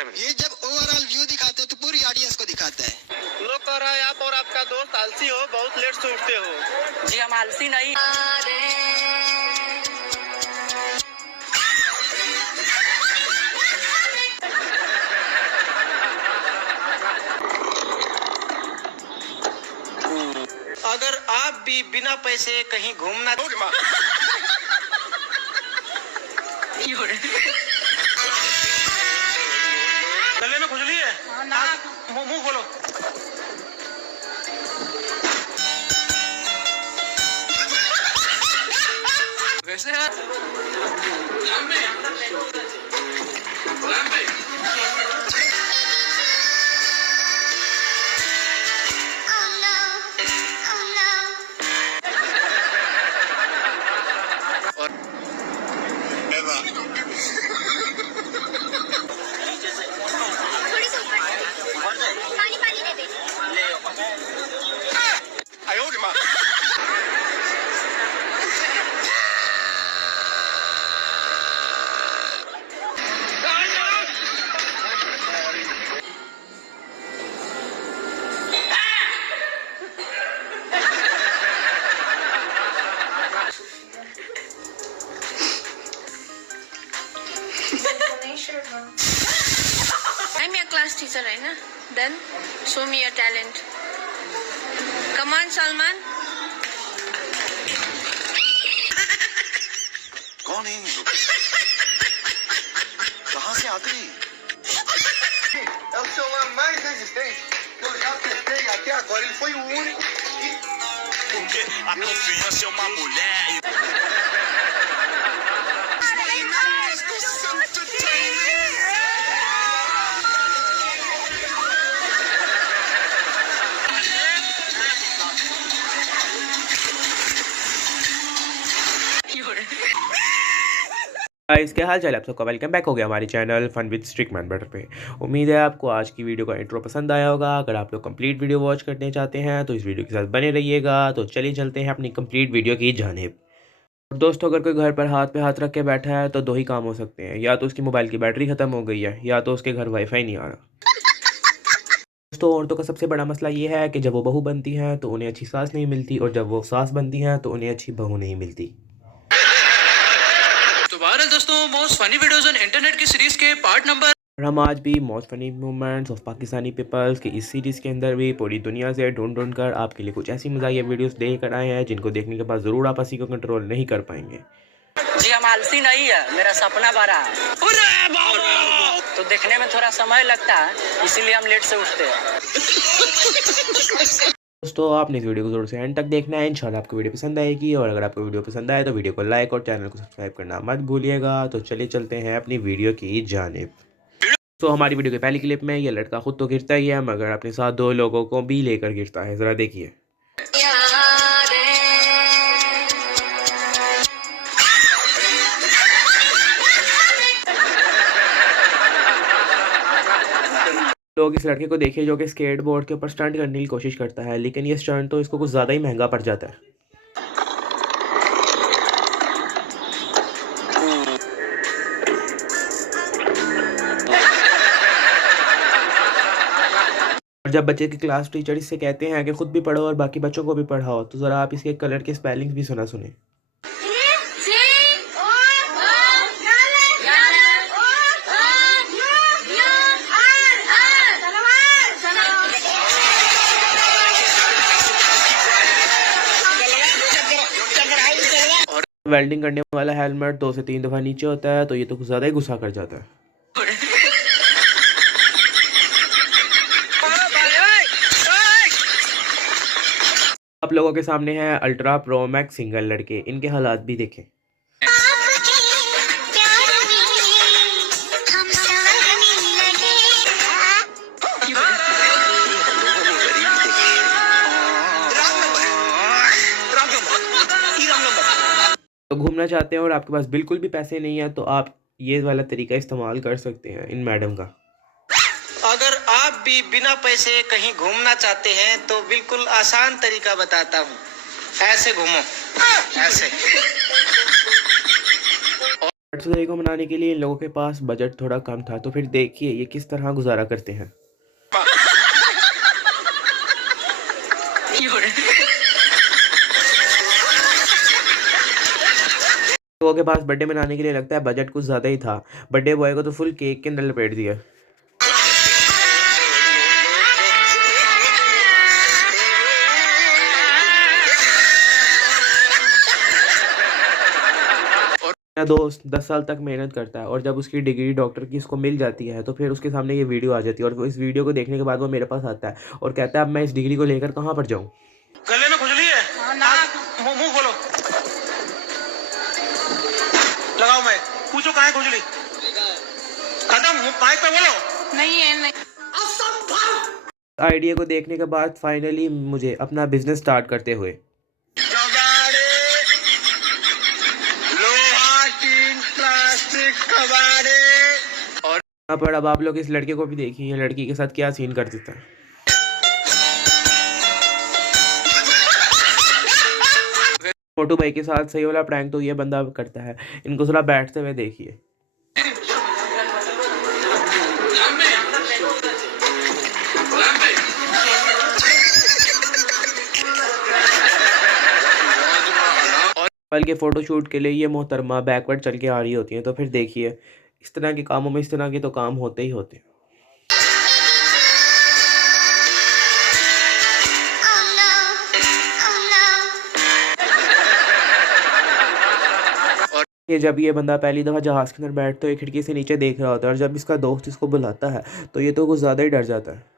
ये जब overall view दिखाते हैं तो पूरी ऑडियंस को दिखाता है। लोग कह रहा है आप और आपका दोस्त आलसी हो, बहुत लेट से उठते हो। जी हम आलसी नहीं। अगर आप भी बिना पैसे कहीं घूमना गले में खुजली है, मुंह खोलो। वैसे है I'm your class teacher, right? Na? Then show me your talent. Come on, Salman. कौन है ये लोग? कहाँ से आते हैं? É o celular mais resistente que eu já testei até agora. Ele foi o único. Porque a confiança é uma mulher. Guys क्या हाल चाल है आप सबका, वेलकम बैक हो गया हमारे channel fun with stick man butter पे। उम्मीद है आपको आज की वीडियो का इंट्रो पसंद आया होगा। अगर आप लोग कंप्लीट वीडियो वॉच करने चाहते हैं तो इस वीडियो के साथ बने रहिएगा। तो चलिए चलते हैं अपनी कंप्लीट वीडियो की जानिब। दोस्तों अगर कोई घर पर हाथ पे हाथ रख के बैठा है तो दो ही काम हो सकते हैं, या तो उसकी मोबाइल की बैटरी ख़त्म हो गई है या तो उसके घर वाईफाई नहीं आ रहा। दोस्तों औरतों का सबसे बड़ा मसला ये है कि जब वो बहू बनती हैं तो उन्हें अच्छी सास नहीं मिलती, और जब वो सास बनती हैं तो उन्हें अच्छी बहू नहीं मिलती। तो बहरहाल दोस्तों most funny videos on internet की सीरीज के पार्ट नंबर और हम आज भी most funny moments of Pakistani peoples की इस सीरीज़ के अंदर भी पूरी दुनिया से ढूंढ कर आपके लिए कुछ ऐसी मज़ाहिया वीडियोस लेकर आए हैं जिनको देखने के बाद ज़रूर आप हंसी को कंट्रोल नहीं कर पाएंगे। जी हम आलसी नहीं है, मेरा सपना बड़ा है। तो देखने में थोड़ा समय लगता है, इसीलिए हम लेट से उठते हैं। दोस्तों आपने इस वीडियो को ज़रूर से एंड तक देखना है, इंशाल्लाह आपको वीडियो पसंद आएगी। और अगर आपको वीडियो पसंद आए तो वीडियो को लाइक और चैनल को सब्सक्राइब करना मत भूलिएगा। तो चलिए चलते हैं अपनी वीडियो की जानिब। तो हमारी वीडियो की पहली क्लिप में ये लड़का खुद तो गिरता ही है मगर अपने साथ दो लोगों को भी लेकर गिरता है, ज़रा देखिए। लोग इस लड़के को देखिए जो कि स्केट बोर्ड के ऊपर स्टंट करने की कोशिश करता है, लेकिन ये स्टंट तो इसको कुछ ज़्यादा ही महंगा पड़ जाता है। और जब बच्चे की क्लास टीचर इससे कहते हैं कि खुद भी पढ़ो और बाकी बच्चों को भी पढ़ाओ, तो ज़रा आप इसके कलर के स्पेलिंग्स भी सुने। वेल्डिंग करने वाला हेलमेट 2 से 3 दफ़ा नीचे होता है तो ये तो कुछ ज़्यादा ही गुस्सा कर जाता है। आप लोगों के सामने है अल्ट्रा प्रो मैक्स सिंगल लड़के, इनके हालात भी देखें। तो घूमना चाहते हैं और आपके पास बिल्कुल भी पैसे नहीं है तो आप ये वाला तरीका इस्तेमाल कर सकते हैं इन मैडम का। अगर आप भी बिना पैसे कहीं घूमना चाहते हैं तो बिल्कुल आसान तरीका बताता हूँ। ऐसे घूमो, ऐसे। बर्थडे को मनाने के लिए इन लोगों के पास बजट थोड़ा कम था, तो फिर देखिए ये किस तरह गुजारा करते हैं। लोगों के पास बर्थडे मनाने के लिए लगता है बजट कुछ ज़्यादा ही था। बर्थडे बॉय को तो फुल केक के अंदर लपेट दिया। मेरा दोस्त 10 साल तक मेहनत करता है और जब उसकी डिग्री डॉक्टर की उसको मिल जाती है तो फिर उसके सामने ये वीडियो आ जाती है, और इस वीडियो को देखने के बाद वो मेरे पास आता है और कहता है अब मैं इस डिग्री को लेकर कहाँ पर जाऊँ। गले में खुजली है? मुंह खोलो, लगाओ माइक, पूछो कहाँ है खुजली? खत्म, माइक पे बोलो। नहीं है, नहीं। आइडिया को देखने के बाद फाइनली मुझे अपना बिजनेस स्टार्ट करते हुए पर अब आप लोग इस लड़के को भी देखिए, लड़की के साथ क्या सीन कर देता है। मोटू भाई के साथ सही वाला प्रैंक तो ये बंदा करता है, इनको जरा बैठते हुए देखिए। कल के फोटो शूट के लिए ये मोहतरमा बैकवर्ड चल के आ रही होती है, तो फिर देखिए इस तरह के कामों में इस तरह के तो काम होते ही होते हैं। जब ये बंदा पहली दफ़ा जहाज़ के अंदर बैठता है, खिड़की से नीचे देख रहा होता है, और जब इसका दोस्त इसको बुलाता है तो ये तो कुछ ज़्यादा ही डर जाता है।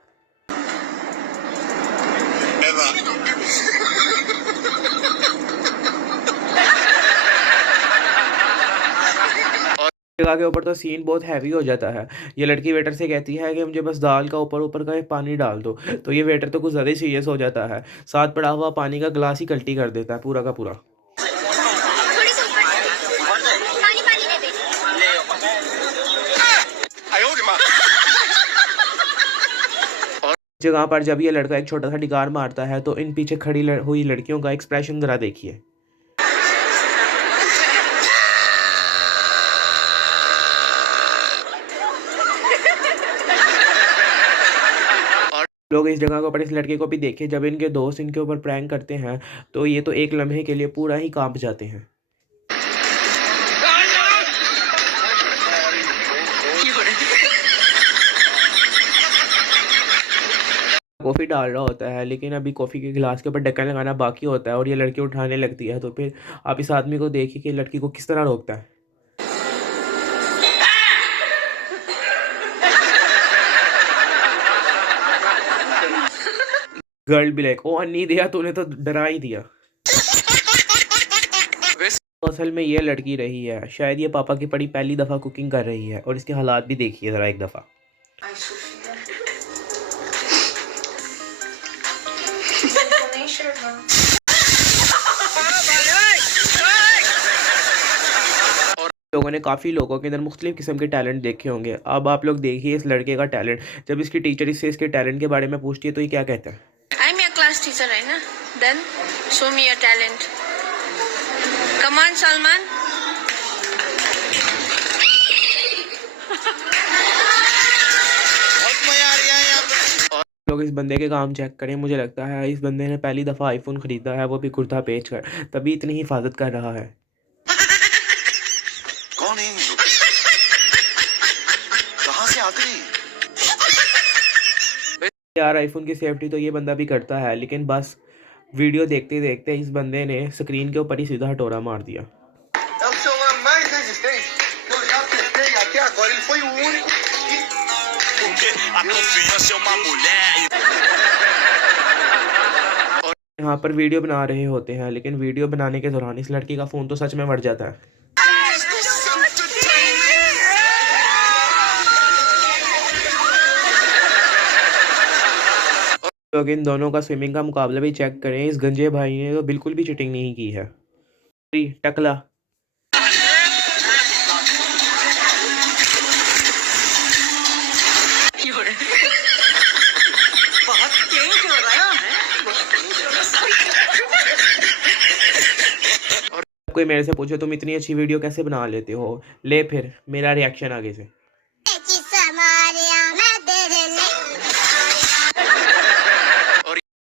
जगह के ऊपर तो सीन बहुत हैवी हो जाता है। ये लड़की वेटर से कहती है कि मुझे बस दाल का ऊपर ऊपर का पानी डाल दो, तो ये वेटर तो कुछ ज़्यादा ही सीरियस हो जाता है, साथ पड़ा हुआ पानी का गिलास ही कल्टी कर देता है पूरा का पूरा। जगह पर जब ये लड़का एक छोटा सा डिगार मारता है तो इन पीछे खड़ी हुई लड़कियों का एक्सप्रेशन जरा देखिए। लोग इस जगह के ऊपर इस लड़के को भी देखे, जब इनके दोस्त इनके ऊपर प्रैंक करते हैं तो ये तो एक लम्हे के लिए पूरा ही कांप जाते हैं। कॉफ़ी डाल रहा होता है, लेकिन अभी कॉफ़ी के गिलास के ऊपर ढक्कन लगाना बाकी होता है और ये लड़की उठाने लगती है, तो फिर आप इस आदमी को देखिए कि लड़की को किस तरह रोकता है। गर्ल भी लाइक ओ नहीं दिया तूने तो डरा ही दिया। असल में ये लड़की रही है, शायद ये पापा की पड़ी पहली दफ़ा कुकिंग कर रही है, और इसके हालात भी देखिए ज़रा एक दफ़ा। लोगों ने काफ़ी लोगों के अंदर मुख्तलिफ किस्म के टैलेंट देखे होंगे। अब आप लोग देखिए इस लड़के का टैलेंट। जब इसकी टीचर इससे इसके टैलेंट के बारे में पूछती है तो ये क्या कहता है? I'm your class teacher, right na? Then show me your talent. Come on, Salman. बहुत मजा आ रहा है यहाँ पे। लोग इस बंदे के काम चेक करें, मुझे लगता है इस बंदे ने पहली दफ़ा आईफोन ख़रीदा है, वो भी कुर्ता बेच कर, तभी इतनी हिफाजत कर रहा है। कौन है ये लोग? कहाँ से आते हैं? यार आईफोन की सेफ्टी तो ये बंदा भी करता है, लेकिन बस वीडियो देखते देखते इस बंदे ने स्क्रीन के ऊपर ही सीधा हटोरा मार दिया। Porque a confiança é uma mulher. यहाँ पर वीडियो बना रहे होते हैं, लेकिन वीडियो बनाने के दौरान इस लड़की का फ़ोन तो सच में मर जाता है। लोग इन दोनों का स्विमिंग का मुकाबला भी चेक करें, इस गंजे भाई ने तो बिल्कुल भी चीटिंग नहीं की है। टकला आपको कोई मेरे से पूछे तुम इतनी अच्छी वीडियो कैसे बना लेते हो, ले फिर मेरा रिएक्शन आगे से।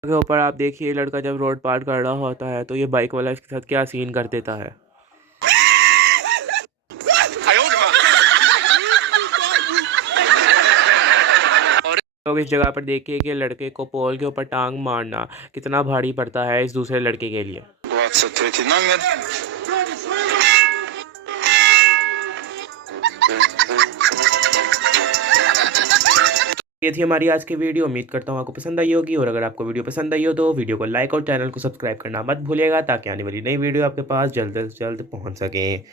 के ऊपर आप देखिए लड़का जब रोड पार कर रहा होता है तो ये बाइक वाला इसके साथ क्या सीन कर देता है। लोग इस जगह पर देखिए कि लड़के को पोल के ऊपर टांग मारना कितना भारी पड़ता है इस दूसरे लड़के के लिए। 23 номер. ये थी हमारी आज की वीडियो। उम्मीद करता हूँ आपको पसंद आई होगी, और अगर आपको वीडियो पसंद आई हो तो वीडियो को लाइक और चैनल को सब्सक्राइब करना मत भूलिएगा ताकि आने वाली नई वीडियो आपके पास जल्द से जल्द पहुँच सकें।